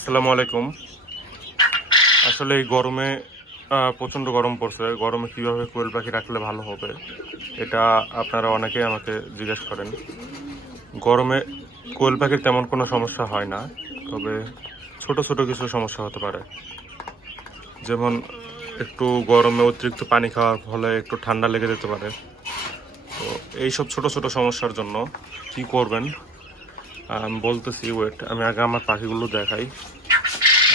আসসালামু আলাইকুম। আসলে এই গরমে প্রচণ্ড গরম পড়ছে। গরমে কীভাবে কোয়েল পাখি রাখলে ভালো হবে, এটা আপনারা অনেকেই আমাকে জিজ্ঞেস করেন। গরমে কোয়েল পাখির তেমন কোনো সমস্যা হয় না, তবে ছোট ছোট কিছু সমস্যা হতে পারে। যেমন একটু গরমে অতিরিক্ত পানি খাওয়ার ফলে একটু ঠান্ডা লেগে যেতে পারে। তো এইসব ছোট ছোট সমস্যার জন্য কি করবেন? বলতেছি ওয়েট আমি আগে আমার পাখিগুলো দেখাই।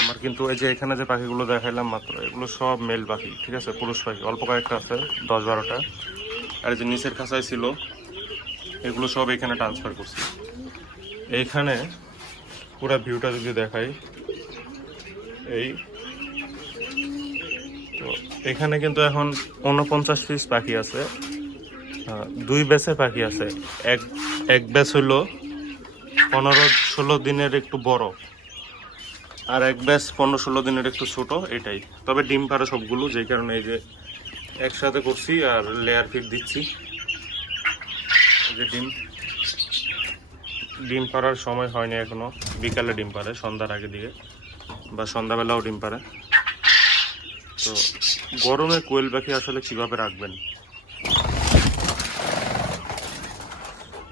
আমার কিন্তু এই যে এখানে যে পাখিগুলো দেখাইলাম মাত্র, এগুলো সব মেল পাখি, ঠিক আছে? পুরুষ পাখি, অল্প কয়েকটা আছে, দশ বারোটা। আর যে নিচের খাঁচায় ছিল, এগুলো সব এখানে ট্রান্সফার করছি। এইখানে পুরো ভিউটা যদি দেখাই, এই, তো এখানে কিন্তু এখন উনপঞ্চাশ পিস পাখি আছে। দুই ব্যাচে পাখি আছে। এক এক ব্যাচ হইল পনেরো ষোলো দিনের একটু বড়। আর এক ব্যাস পনেরো ষোলো দিনের একটু ছোট, এটাই। তবে ডিম পারে সবগুলো, যেই কারণে এই যে একসাথে করছি আর লেয়ার ফিট দিচ্ছি। যে ডিম। ডিম পাড়ার সময় হয়নি এখনও। বিকালে ডিম পারে সন্ধ্যার আগে দিকে বা সন্ধ্যাবেলাও ডিম পারে তো গরমে কোয়েল পাখি আসলে কীভাবে রাখবেন?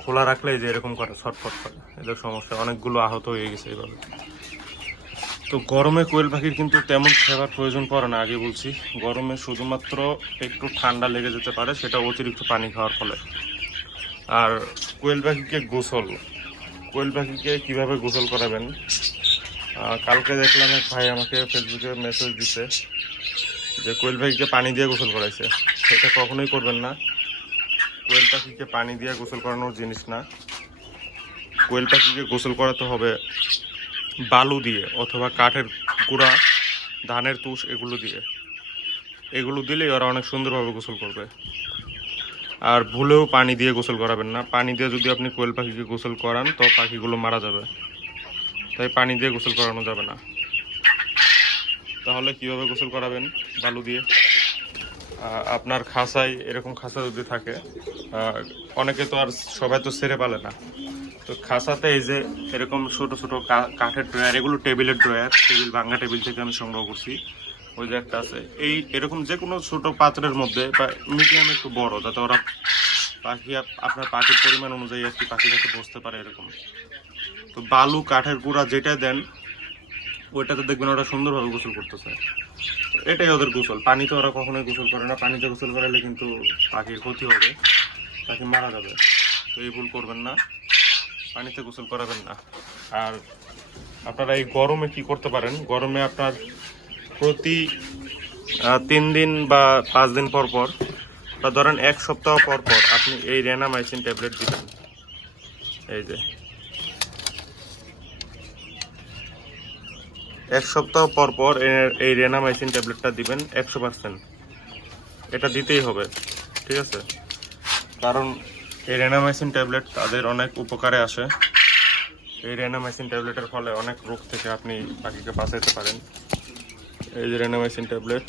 খোলা রাখলে যে এরকম করে, ছটফট করে, এদের সমস্যা। অনেকগুলো আহত হয়ে গেছে এইভাবে। তো গরমে কোয়েল পাখির কিন্তু তেমন সেবার প্রয়োজন পড়ে না, আগে বলছি। গরমে শুধুমাত্র একটু ঠান্ডা লেগে যেতে পারে, সেটা অতিরিক্ত পানি খাওয়ার ফলে। আর কোয়েল পাখিকে গোসল। কোয়েল পাখিকে কীভাবে গোসল করাবেন? কালকে দেখলাম এক ভাই আমাকে ফেসবুকে মেসেজ দিছে যে, কোয়েল পাখিকে পানি দিয়ে গোসল করাইছে। সেটা কখনোই করবেন না। কোয়েল পাখিকে পানি দিয়ে গোসল করানোর জিনিস না। কোয়েল পাখিকে গোসল করাতে হবে বালু দিয়ে অথবা কাঠের গুঁড়া, ধানের তুষ এগুলো দিয়ে। এগুলো দিলেই ওরা অনেক সুন্দরভাবে গোসল করবে। আর ভুলেও পানি দিয়ে গোসল করাবেন না। পানি দিয়ে যদি আপনি কোয়েল পাখিকে গোসল করান, তো পাখিগুলো মারা যাবে। তাই পানি দিয়ে গোসল করানো যাবে না। তাহলে কীভাবে গোসল করাবেন বালু দিয়ে? আপনার খাঁচায় এরকম খাঁচা যদি থাকে অনেকে তো আর সবাই তো সেরে পালে না। তো খাসাতে এই যে এরকম ছোট ছোট কাঠের ড্রয়ার, এগুলো টেবিলের ড্রয়ার, টেবিল ভাঙা টেবিল থেকে আমি সংগ্রহ করছি। ওই যে একটা আছে। এই এরকম যে কোনো ছোট পাত্রের মধ্যে বা মিডিয়াম একটু বড়, যাতে ওরা পাখি আপনার পাখির পরিমাণ অনুযায়ী আর কি পাখি যাতে বসতে পারে এরকম। তো বালু, কাঠের গুঁড়া যেটা দেন, ওইটাতে দেখবেন ওরা সুন্দরভাবে গোসল করতেছে। তো এটাই ওদের গোসল। পানিতে ওরা কখনোই গোসল করে না। পানিতে গোসল করালে কিন্তু পাখির ক্ষতি হবে। পাখি মারা যাবে। তো এই ভুল করবেন না। পানিতে গোসল করাবেন না। আর আপনারা এই গরমে কি করতে পারেন? গরমে আপনার প্রতি তিন দিন বা পাঁচ দিন পর পর, বা ধরেন এক সপ্তাহ পর পর আপনি এই রেনামাইসিন ট্যাবলেট দিবেন। এই যে। এক সপ্তাহ পর পর এই রেনামাইসিন ট্যাবলেটটা দিবেন একশো পার্সেন্ট। এটা দিতেই হবে, ঠিক আছে? কারণ এই রেনামাইসিন ট্যাবলেট তাদের অনেক উপকারে আসে। এই রেনামাইসিন ট্যাবলেটের ফলে অনেক রোগ থেকে আপনি পাখিকে বাঁচাইতে পারেন। এই যে রেনামাইসিন ট্যাবলেট,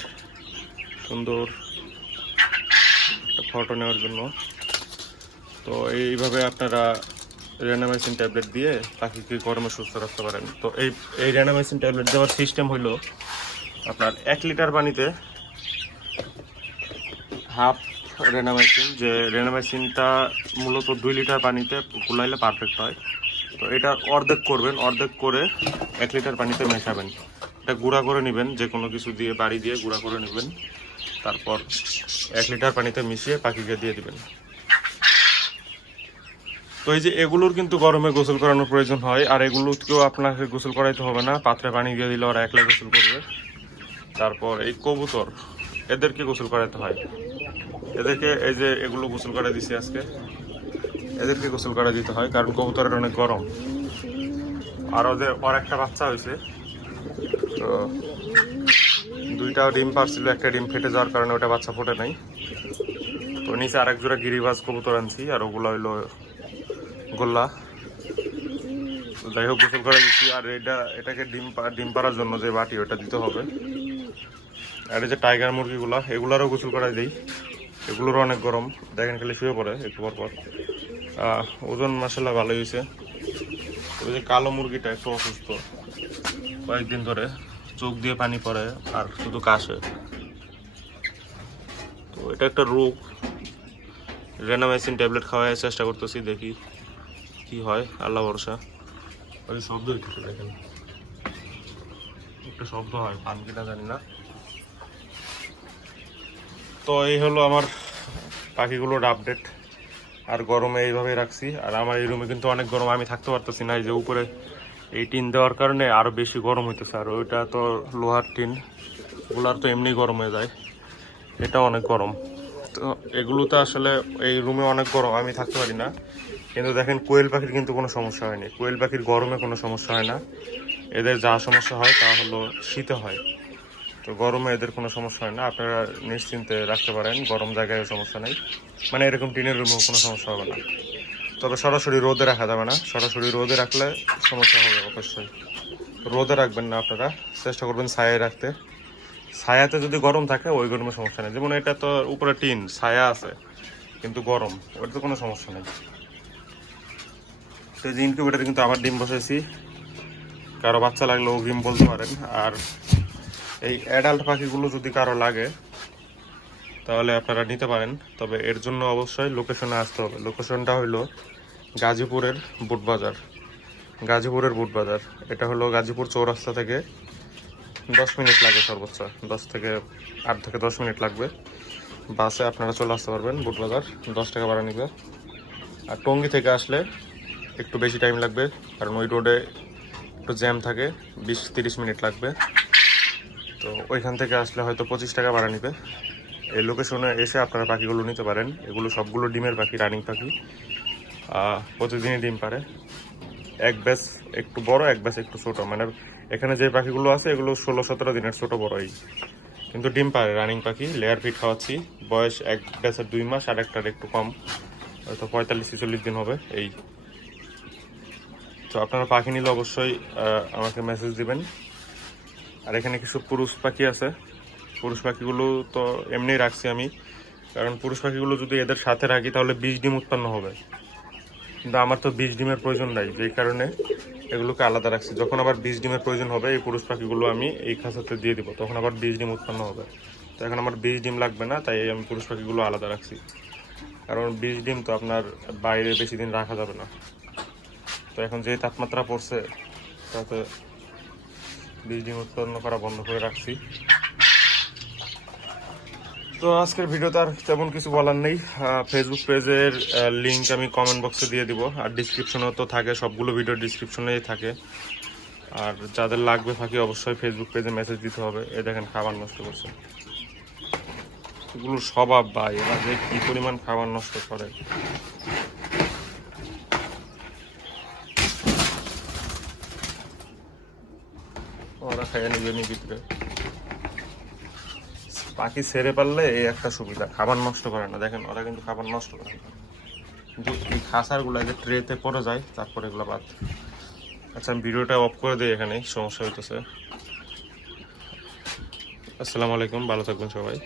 সুন্দর একটা ফটো নেওয়ার জন্য। তো এইভাবে আপনারা রেনামাইসিন ট্যাবলেট দিয়ে পাখিকে গরমে সুস্থ রাখতে পারেন? তো এই এই রেনামাইসিন ট্যাবলেট দেওয়ার সিস্টেম হইল আপনার এক লিটার পানিতে হাফ রেনামাইসিন যে রেনামাইসিনটা মূলত দুই লিটার পানিতে গুলাইলে পারফেক্ট হয়। তো এটা অর্ধেক করবেন, অর্ধেক করে এক লিটার পানিতে মেশাবেন। এটা গুঁড়া করে নেবেন, যে কোনো কিছু দিয়ে, বাড়ি দিয়ে গুঁড়া করে নেবেন। তারপর এক লিটার পানিতে মিশিয়ে পাখিকে দিয়ে দিবেন। তো এই যে এগুলোর কিন্তু গরমে গোসল করানোর প্রয়োজন হয়, আর এগুলোকেও আপনাকে গোসল করাইতে হবে না। পাত্রে পানি দিয়ে দিলে ওরা একলাই গোসল করবে। তারপর এই কবুতর, এদেরকে গোসল করাতে হয়। এদেরকে এই যে এগুলো গোসল করে দিছি আজকে, এদেরকে গোসল করে দিতে হয়, কারণ কবুতরের অনেক গরম। আর ওদের, ওর একটা বাচ্চা হয়েছে। তো দুইটা ডিম পারছিল, একটা ডিম ফেটে যাওয়ার কারণে ওটা বাচ্চা ফোটে নাই। তো নিচে আরেক জোড়া গিরিবাজ কবুতর আনছি, আর ওগুলো হইল গোল্লা। যাই হোক, গোসল করে দিচ্ছি। আর এটা, এটাকে ডিম ডিম পাড়ার জন্য যে বাটি, ওটা দিতে হবে। আর এই যে টাইগার মুরগিগুলা, এগুলারও গোসল করাই দিই। এগুলোরও অনেক গরম। দেখেন, খালি শুয়ে পড়ে একটু পর পর। ওজন মাসাল্লাহ ভালো হয়েছে। ওই যে কালো মুরগিটা একটু অসুস্থ। কয়েকদিন ধরে চোখ দিয়ে পানি পড়ে আর শুধু কাশে। তো এটা একটা রোগ। রেনামাইসিন ট্যাবলেট খাওয়ার চেষ্টা করতেছি, দেখি কি হয়? আল্লাহ ভরসা। ওই শব্দ হচ্ছে দেখেন। একটা শব্দ হয়। পান কিনা জানি না। তো এই হলো আমার পাখিগুলোর আপডেট আর গরমে এইভাবেই রাখছি। আর আমার এই রুমে কিন্তু অনেক গরম আমি থাকতে পারতেছি না। এই যে উপরে এই টিন দেওয়ার কারণে আরও বেশি গরম হইতেছে। আর ওইটা তো লোহার টিন। ওগুলার তো এমনি গরম হয়ে যায়। এটা অনেক গরম। তো এগুলো তো আসলে এই রুমে অনেক গরম আমি থাকতে পারি না। কিন্তু দেখেন কোয়েল পাখির কিন্তু কোনো সমস্যা হয়নি। কোয়েল পাখির গরমে কোনো সমস্যা হয় না। এদের যা সমস্যা হয় তা হলো শীতে হয়। তো গরমে এদের কোনো সমস্যা হয় না। আপনারা নিশ্চিন্তে রাখতে পারেন, গরম জায়গায় সমস্যা নেই। মানে এরকম টিনের রুমেও কোনো সমস্যা হবে না। তবে সরাসরি রোদে রাখা যাবে না। সরাসরি রোদে রাখলে সমস্যা হবে অবশ্যই। রোদে রাখবেন না আপনারা। চেষ্টা করবেন ছায়ায় রাখতে। ছায়াতে যদি গরম থাকে, ওই গরমে সমস্যা নেই। যেমন এটা তো উপরে টিন, ছায়া আছে। কিন্তু গরম, ওটাতে কোনো সমস্যা নেই। তো যে ইনকিউবেটারে কিন্তু আবার ডিম বসাইছি। কারও বাচ্চা লাগলে ও ডিম বলতে পারেন। আর এই অ্যাডাল্ট পাখিগুলো যদি কারও লাগে, তাহলে আপনারা নিতে পারেন। তবে এর জন্য অবশ্যই লোকেশনে আসতে হবে। লোকেশনটা হলো গাজীপুরের বুটবাজার। গাজীপুরের বুটবাজার। এটা হলো গাজীপুর চৌরাস্তা থেকে দশ মিনিট লাগে সর্বোচ্চ। দশ থেকে আট থেকে দশ মিনিট লাগবে। বাসে আপনারা চলে আসতে পারবেন বুটবাজার। দশ টাকা ভাড়া নিবে। আর টঙ্গী থেকে আসলে একটু বেশি টাইম লাগবে, কারণ ওই রোডে একটু জ্যাম থাকে, বিশ তিরিশ মিনিট লাগবে। তো ওইখান থেকে আসলে হয়তো পঁচিশ টাকা ভাড়া নিবে। এই লোকেশনে এসে আপনারা পাখিগুলো নিতে পারেন। এগুলো সবগুলো ডিমের পাখি রানিং পাখি। প্রতিদিনই ডিম পারে। এক ব্যাস একটু বড়, এক ব্যাস একটু ছোট। মানে এখানে যে পাখিগুলো আছে, এগুলো ষোলো সতেরো দিনের ছোট বড়ই কিন্তু ডিম পারে রানিং পাখি। লেয়ার ফিট খাওয়াচ্ছি। বয়স এক ব্যাচের দুই মাস, আর একটার একটু কম। হয়তো পঁয়তাল্লিশ ছেচল্লিশ দিন হবে এই তো আপনারা পাখি নিলে অবশ্যই আমাকে মেসেজ দিবেন। আর এখানে কিছু পুরুষ পাখি আছে। পুরুষ পাখিগুলো তো এমনিই রাখছি আমি। কারণ পুরুষ পাখিগুলো যদি এদের সাথে রাখি, তাহলে বিষ ডিম উৎপন্ন হবে। কিন্তু আমার তো বিষ ডিমের প্রয়োজন নাই, যেই কারণে এগুলোকে আলাদা রাখছি। যখন আবার বিষ ডিমের প্রয়োজন হবে, এই পুরুষ পাখিগুলো আমি এই খাঁচাতে দিয়ে দিব। তখন আবার বিষ ডিম উৎপন্ন হবে। তো এখন আমার বিষ ডিম লাগবে না, তাই আমি পুরুষ পাখিগুলো আলাদা রাখছি। কারণ বিষ ডিম তো আপনার বাইরে বেশি দিন রাখা যাবে না। তো এখন যে তাপমাত্রা পড়ছে, তাতে বীজ উৎপন্ন করা বন্ধ করে রাখছি। তো আজকের ভিডিওতে আর তেমন কিছু বলার নেই। ফেসবুক পেজের লিঙ্ক আমি কমেন্ট বক্সে দিয়ে দিব। আর ডিসক্রিপশনেও তো থাকে, সবগুলো ভিডিও ডিসক্রিপশনেই থাকে। আর যাদের লাগবে থাকে অবশ্যই ফেসবুক পেজে মেসেজ দিতে হবে। এ দেখেন, খাবার নষ্ট করছে। এগুলো স্বভাব বা এরা যে কী পরিমাণ খাবার নষ্ট করে ওরা খাইয়ে নিবে নি ভিতরে। পাখি ছেড়ে পারলে এই একটা সুবিধা, খাবার নষ্ট করে না। দেখেন, ওরা কিন্তু খাবার নষ্ট করে না। কিন্তু এই খাসারগুলো যে ট্রেতে পড়ে যায়, তারপরে এগুলো বাদ। আচ্ছা আমি ভিডিওটা অফ করে দিই এখানে সমস্যা হইতেছে। আসসালামু আলাইকুম, ভালো থাকবেন সবাই।